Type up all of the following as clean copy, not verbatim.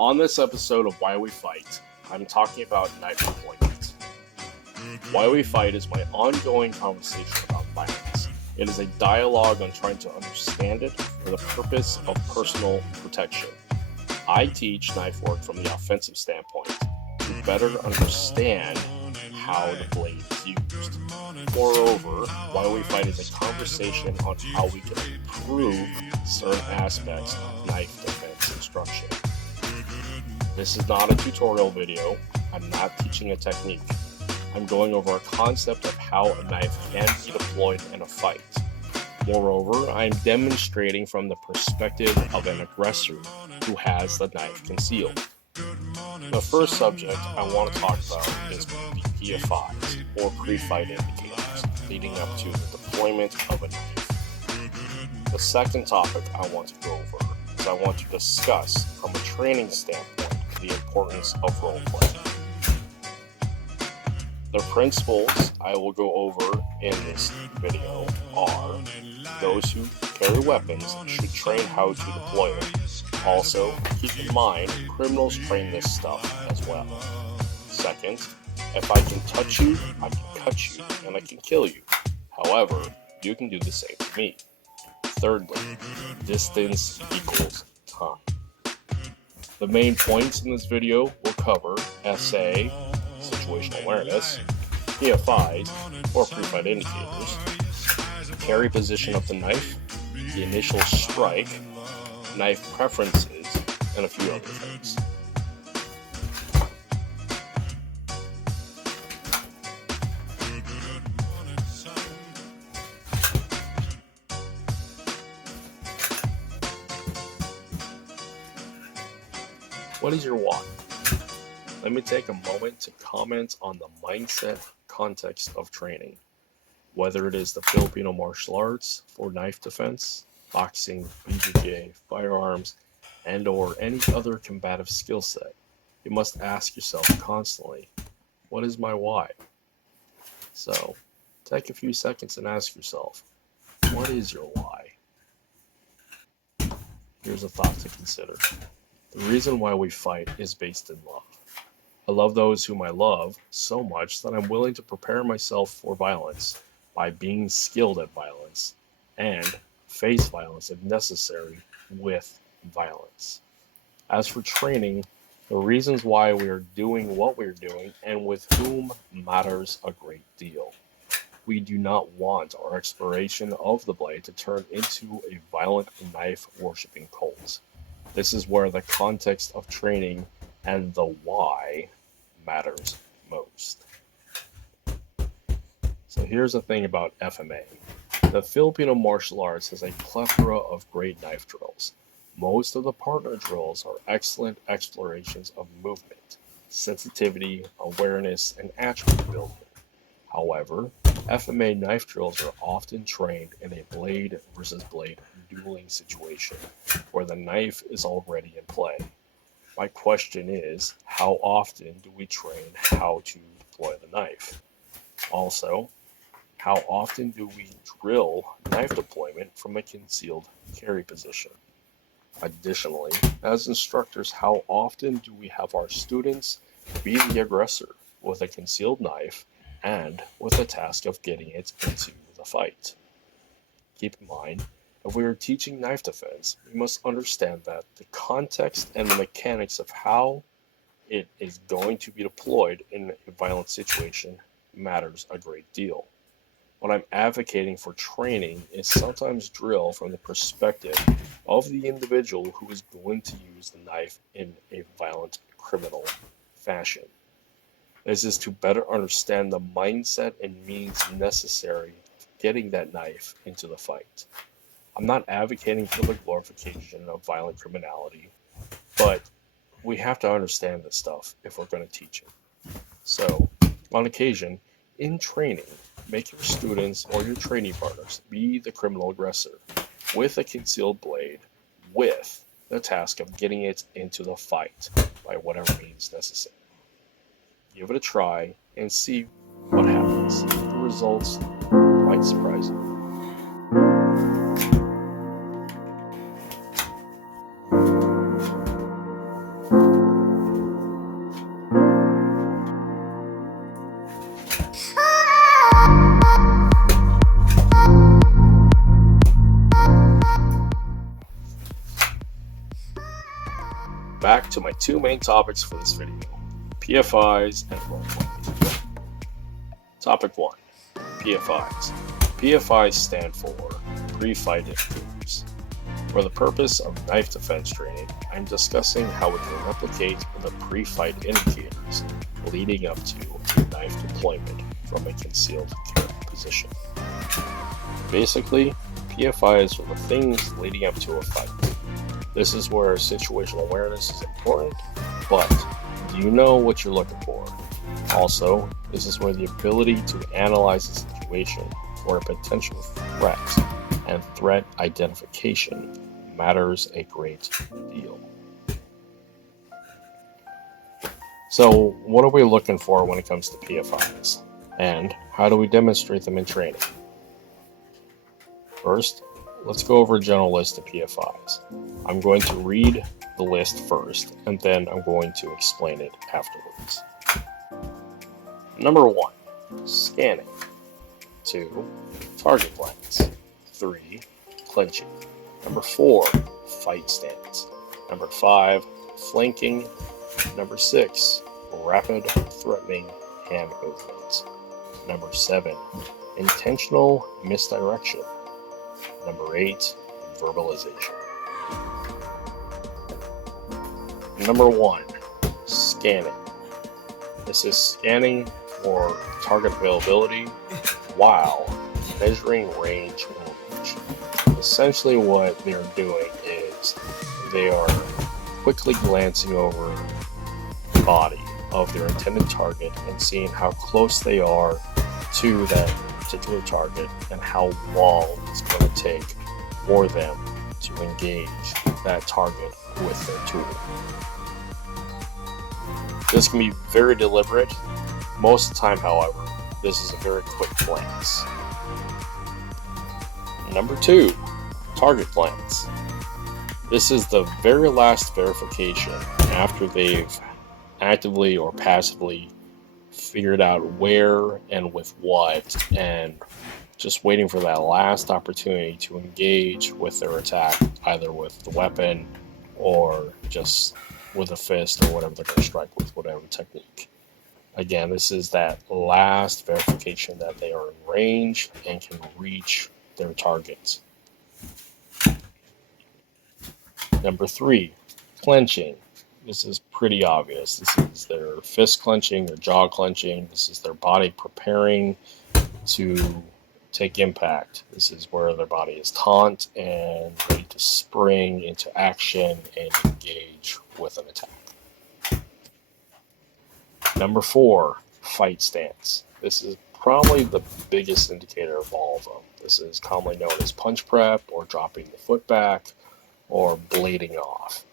On this episode of Why We Fight, I'm talking about knife deployment. Why We Fight is my ongoing conversation about violence. It is a dialogue on trying to understand it for the purpose of personal protection. I teach knife work from the offensive standpoint to better understand how the blade is used. Moreover, Why We Fight is a conversation on how we can improve certain aspects of knife defense instruction. This is not a tutorial video. I'm not teaching a technique. I'm going over a concept of how a knife can be deployed in a fight. Moreover, I'm demonstrating from the perspective of an aggressor who has the knife concealed. The first subject I want to talk about is the PFIs, or pre-fight indicators, leading up to the deployment of a knife. The second topic I want to go over is I want to discuss, from a training standpoint, the importance of role play. The principles I will go over in this video are: those who carry weapons should train how to deploy them. Also, keep in mind, criminals train this stuff as well. Second, if I can touch you, I can cut you, and I can kill you. However, you can do the same to me. Thirdly, distance equals time. The main points in this video will cover SA, situational awareness, PFIs, or pre-fight indicators, carry position of the knife, the initial strike, knife preferences, and a few other things. What is your why? Let me take a moment to comment on the mindset context of training. Whether it is the Filipino martial arts for knife defense, boxing, BJJ, firearms, and/or any other combative skill set, you must ask yourself constantly, what is my why? So, take a few seconds and ask yourself, what is your why? Here's a thought to consider. The reason why we fight is based in love. I love those whom I love so much that I'm willing to prepare myself for violence by being skilled at violence and face violence if necessary with violence. As for training, the reasons why we are doing what we're doing and with whom matters a great deal. We do not want our exploration of the blade to turn into a violent knife-worshipping cult. This is where the context of training and the why matters most. So here's the thing about FMA. The Filipino martial arts has a plethora of great knife drills. Most of the partner drills are excellent explorations of movement, sensitivity, awareness, and attribute building. However, FMA knife drills are often trained in a blade versus blade dueling situation, where the knife is already in play. My question is, how often do we train how to deploy the knife? Also, how often do we drill knife deployment from a concealed carry position? Additionally, as instructors, how often do we have our students be the aggressor with a concealed knife and with the task of getting it into the fight? Keep in mind, if we are teaching knife defense, we must understand that the context and the mechanics of how it is going to be deployed in a violent situation matters a great deal. What I'm advocating for training is sometimes drill from the perspective of the individual who is going to use the knife in a violent criminal fashion. This is to better understand the mindset and means necessary to getting that knife into the fight. I'm not advocating for the glorification of violent criminality, but we have to understand this stuff if we're going to teach it. So, on occasion, in training, make your students or your training partners be the criminal aggressor with a concealed blade with the task of getting it into the fight by whatever means necessary. Give it a try and see what happens. The results might surprise you. back to my two main topics for this video, PFIs and roleplay. Topic 1, PFIs. PFIs stand for Pre-Fight Indicators. For the purpose of knife defense training, I'm discussing how we can replicate the pre-fight indicators leading up to knife deployment from a concealed carry position. Basically, PFIs are the things leading up to a fight. This is where situational awareness is important, but do you know what you're looking for? Also, this is where the ability to analyze the situation for a potential threat and threat identification matters a great deal. So, what are we looking for when it comes to PFIs? And how do we demonstrate them in training? First, let's go over a general list of PFIs. I'm going to read the list first, and then I'm going to explain it afterwards. Number 1, scanning. 2, target glance. 3, clenching. Number 4, fight stance. Number 5, flanking. Number 6, rapid threatening hand movements. Number 7, intentional misdirection. Number 8, verbalization. Number 1, scanning. This is scanning for target availability while measuring range and reach. Essentially what they're doing is they are quickly glancing over the body of their intended target and seeing how close they are to that particular target and how long it's going to take for them to engage that target with their tool. This can be very deliberate. Most of the time, however, this is a very quick glance. Number 2, target glance. This is the very last verification after they've actively or passively figured out where and with what, and just waiting for that last opportunity to engage with their attack, either with the weapon or just with a fist or whatever they're going to strike with, whatever technique. Again, this is that last verification that they are in range and can reach their targets. Number 3, clenching. This is pretty obvious. This is their fist clenching, their jaw clenching. This is their body preparing to take impact. This is where their body is taut and ready to spring into action and engage with an attack. Number 4, fight stance. This is probably the biggest indicator of all of them. This is commonly known as punch prep or dropping the foot back or blading off.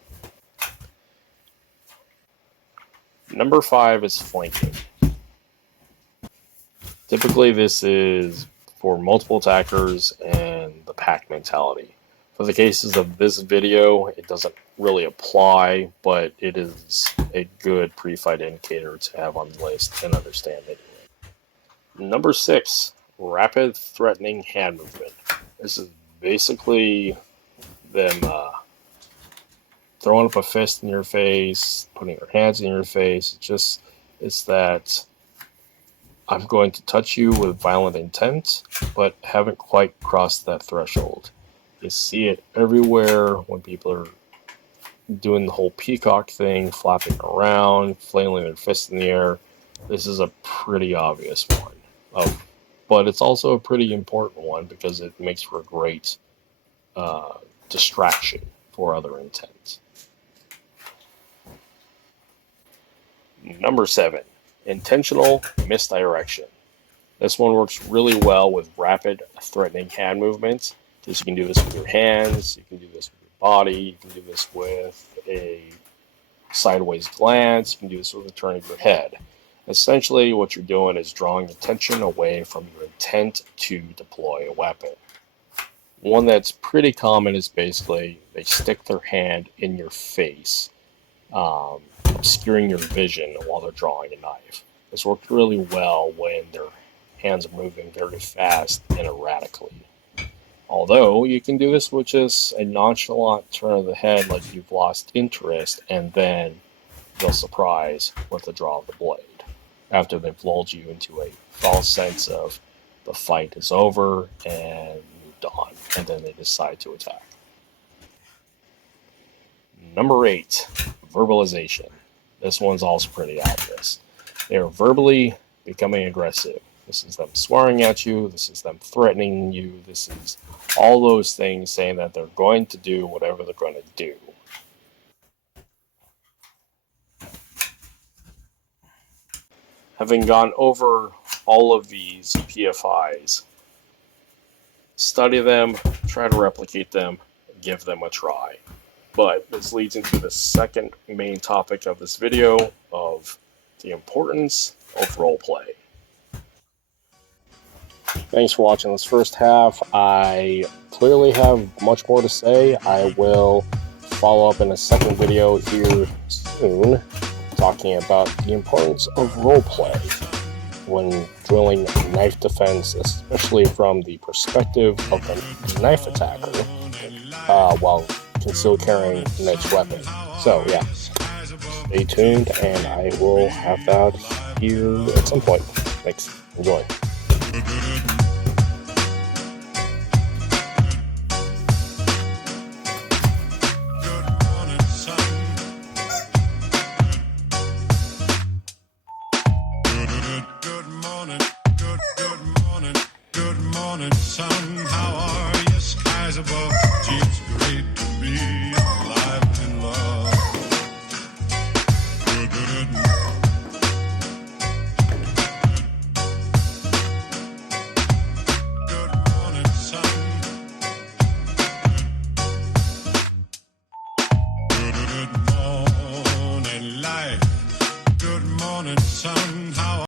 Number 5 is flanking. Typically this is for multiple attackers and the pack mentality. For the cases of this video, it doesn't really apply, but it is a good pre-fight indicator to have on the list and understand it. Number 6, rapid threatening hand movement. This is basically them throwing up a fist in your face, putting their hands in your face. It's that I'm going to touch you with violent intent, but haven't quite crossed that threshold. You see it everywhere when people are doing the whole peacock thing, flapping around, flailing their fists in the air. This is a pretty obvious one. But it's also a pretty important one because it makes for a great distraction for other intent. Number 7, intentional misdirection. This one works really well with rapid threatening hand movements. Because you can do this with your hands, you can do this with your body, you can do this with a sideways glance, you can do this with a turn of your head. Essentially what you're doing is drawing attention away from your intent to deploy a weapon. One that's pretty common is basically they stick their hand in your face, obscuring your vision while they're drawing a knife. This works really well when their hands are moving very fast and erratically. Although you can do this with just a nonchalant turn of the head like you've lost interest, and then they'll surprise with the draw of the blade after they've lulled you into a false sense of the fight is over and moved on, and then they decide to attack. Number 8, verbalization. This one's also pretty obvious. They are verbally becoming aggressive. This is them swearing at you. This is them threatening you. This is all those things saying that they're going to do whatever they're going to do. Having gone over all of these PFIs, study them, try to replicate them, give them a try. But this leads into the second main topic of this video of the importance of roleplay. Thanks for watching this first half. I clearly have much more to say. I will follow up in a second video here soon, talking about the importance of roleplay when drilling knife defense, especially from the perspective of the knife attacker, while concealed carrying the next weapon. So yeah, stay tuned, and I will have that here at some point. Thanks. Enjoy. Good morning, sun. How are you? Skies above.